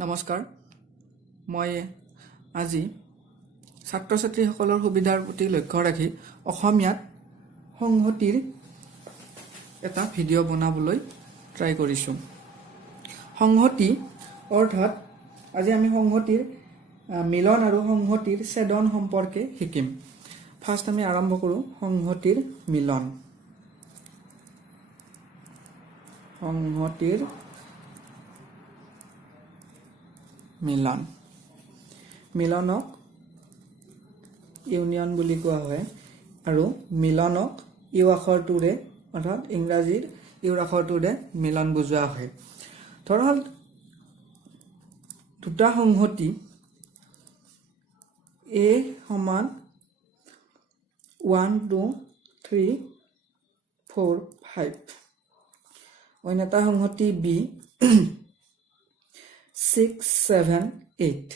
নমস্কাৰ মই আজি ছাত্ৰ ছাত্ৰীসকলৰ সুবিধাৰ প্ৰতি লক্ষ্য ৰাখি অসমীয়াত সংহতিৰ এটা ভিডিঅ' বনাবলৈ ট্ৰাই কৰিছোঁ। সংহতি অৰ্থাৎ আজি আমি সংহতিৰ মিলন আৰু সংহতিৰ ছেদন সম্পৰ্কে শিকিম। ফাৰ্ষ্ট আমি আৰম্ভ কৰোঁ সংহতিৰ মিলন। সংহতিৰ মিলন মিলনক ইউনিয়ন বুলি কোৱা হয় আৰু মিলনক ইউ আখৰটোৰে অৰ্থাৎ ইংৰাজীৰ ইউ আখৰটোৰে মিলন বুজোৱা হয়। ধৰা হ'ল দুটা সংহতি এ সমান 1 2 3 4 5 অন্য এটা সংহতি বি 6 7 8।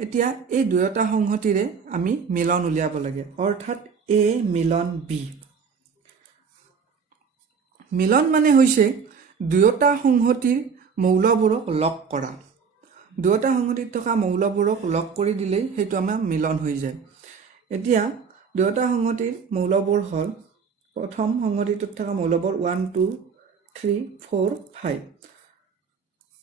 এতিয়া এই দুয়োটা সংহতিৰে আমি মিলন উলিয়াব লাগে অৰ্থাৎ এ মিলন বি। মিলন মানে হৈছে দুয়োটা সংহতিৰ মৌলবোৰক লগ কৰা। দুয়োটা সংহতিত থকা মৌলবোৰক লগ কৰি দিলেই সেইটো আমাৰ মিলন হৈ যায়। এতিয়া দুয়োটা সংহতিৰ মৌলবোৰ হ'ল প্ৰথম সংহতিটোত থকা মৌলবোৰ 1 2 3 4 5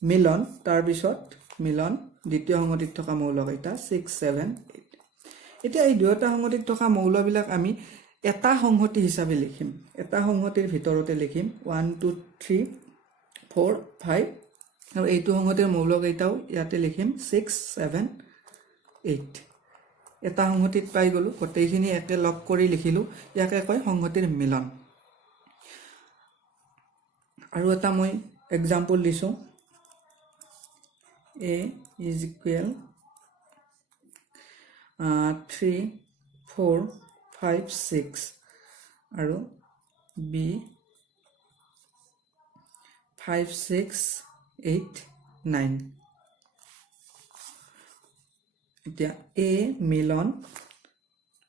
মিলন, তাৰপিছত মিলন দ্বিতীয় সংহতিত থকা মৌলকেইটা 6 7 8। এতিয়া এই দুয়োটা সংহতিত থকা মৌলবিলাক আমি এটা সংহতি হিচাপে লিখিম। এটা সংহতিৰ ভিতৰতে লিখিম 1 2 3 4 5 আৰু এইটো সংহতিৰ মৌলকেইটাও ইয়াতে লিখিম 6 7 8। এটা সংহতিত পাই গ'লোঁ, গোটেইখিনি একে লগ কৰি লিখিলোঁ, ইয়াকে কয় সংহতিৰ মিলন। আৰু এটা মই এক্সাম্পল দিছোঁ, A is equal 3 4 5 6 আৰু B 5 6 8 9। এতিয়া A মিলন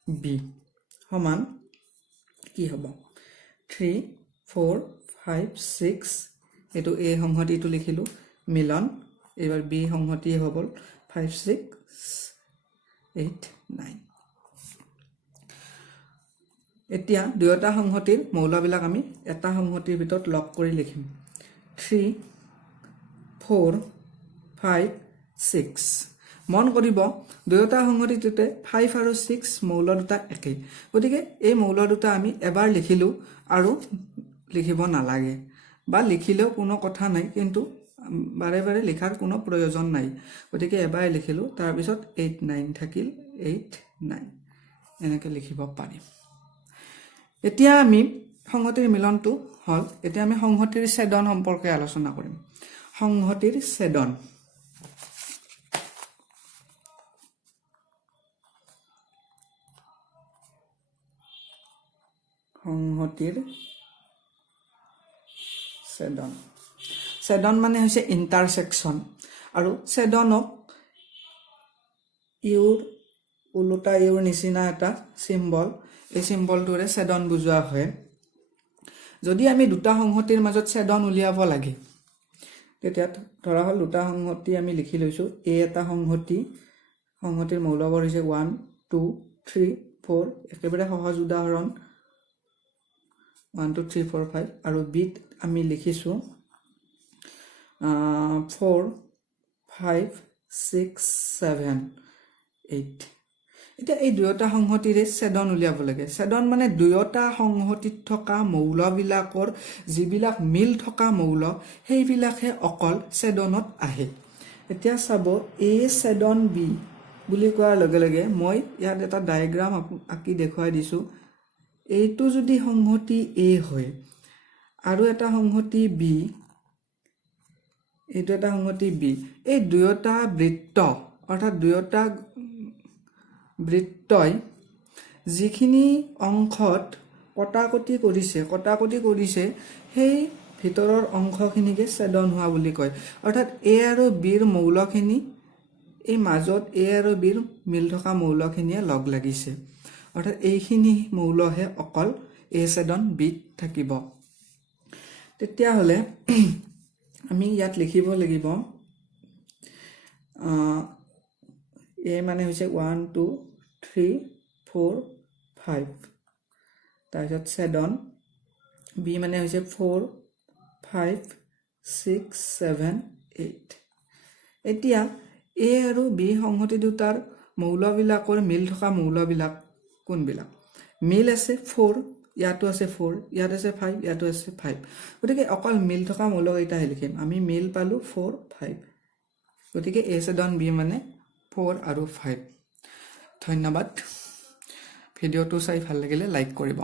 B সমান কি হ'ব 3 4 5 6 এইটো A সংহতিটো লিখিলোঁ মিলন, এবাৰ বি সংহতি হ'ব 5 6 8 9। এতিয়া দুয়োটা সংহতিৰ মৌলবিলাক আমি এটা সংহতিৰ ভিতৰত লগ কৰি লিখিম 3 4 5 6। মন কৰিব দুয়োটা সংহতিটোতে 5 আৰু 6 মৌল দুটা একেই, গতিকে এই মৌল দুটা আমি এবাৰ লিখিলোঁ আৰু লিখিব নালাগে, বা লিখিলেও কোনো কথা নাই, কিন্তু বাৰে বাৰে লিখাৰ কোনো প্ৰয়োজন নাই, গতিকে এবাৰ লিখিলোঁ, তাৰপিছত 8 9 থাকিল 8 9 এনেকৈ লিখিব পাৰিম। এতিয়া আমি সংহতিৰ মিলনটো হ'ল, এতিয়া আমি সংহতিৰ ছেদন সম্পৰ্কে আলোচনা কৰিম। সংহতিৰ ছেদন সংহতিৰ ছেদন ছেদন মানে হৈছে ইণ্টাৰছেকশ্যন, আৰু ছেদনক ইউৰ ওলোটা ইউৰ নিচিনা এটা চিম্বল, এই চিম্বলটোৰে ছেদন বুজোৱা হয়। যদি আমি দুটা সংহতিৰ মাজত ছেদন উলিয়াব লাগে, তেতিয়া ধৰা হ'ল দুটা সংহতি আমি লিখি লৈছোঁ। এ এটা সংহতি, সংহতিৰ মৌলবোৰ হৈছে 1 2 3 4, একেবাৰে সহজ উদাহৰণ 1 2 3 4 5, আৰু বিত আমি লিখিছোঁ 4 5 6 7 8। এতিয়া এই দুয়োটা সংহতিৰে ছেদন উলিয়াব লাগে। ছেদন মানে দুয়োটা সংহতিত থকা মৌলবিলাকৰ যিবিলাক মিল থকা মৌল, সেইবিলাকহে অকল ছেদনত আহে। এতিয়া চাব এ ছেদন বি বুলি কোৱাৰ লগে লগে মই ইয়াত এটা ডায়েগ্ৰাম আঁকি দেখুৱাই দিছোঁ। এইটো যদি সংহতি এ হয় আৰু এটা সংহতি বি, এইটো এটা সংহতি বি, এই দুয়োটা বৃত্ত অৰ্থাৎ দুয়োটা বৃত্তই যিখিনি অংশত কটাকটি কৰিছে সেই ভিতৰৰ অংশখিনিকে ছেদন হোৱা বুলি কয়। অৰ্থাৎ এ আৰু বিৰ মৌলখিনি, এই মাজত এ আৰু বিৰ মিল থকা মৌলখিনিয়ে লগ লাগিছে, অৰ্থাৎ এইখিনি মৌলহে অকল এ ছেদন বিত থাকিব। তেতিয়াহ'লে আমি ইয়াত লিখিব লাগিব এ মানে হৈছে 1 2 3 4 5 তাৰপিছত ছেডন বি মানে হৈছে 4 5 6 7 8 এতিয়া এ আৰু বি সংহতি দুটাৰ মৌলবিলাকৰ মিল থকা মৌলবিলাক কোনবিলাক মিল আছে 4 ইয়াতো আছে 4 ইয়াত আছে 5 ইয়াতো আছে 5 গতিকে অকল মিল থকা মৌলকেইটাহে লিখিম আমি মিল পালো 4 5 গতিকে এ ছেডন বি মানে 4 আৰু 5 ধন্যবাদ ভিডিঅ'টো চাই ভাল লাগিলে লাইক কৰিব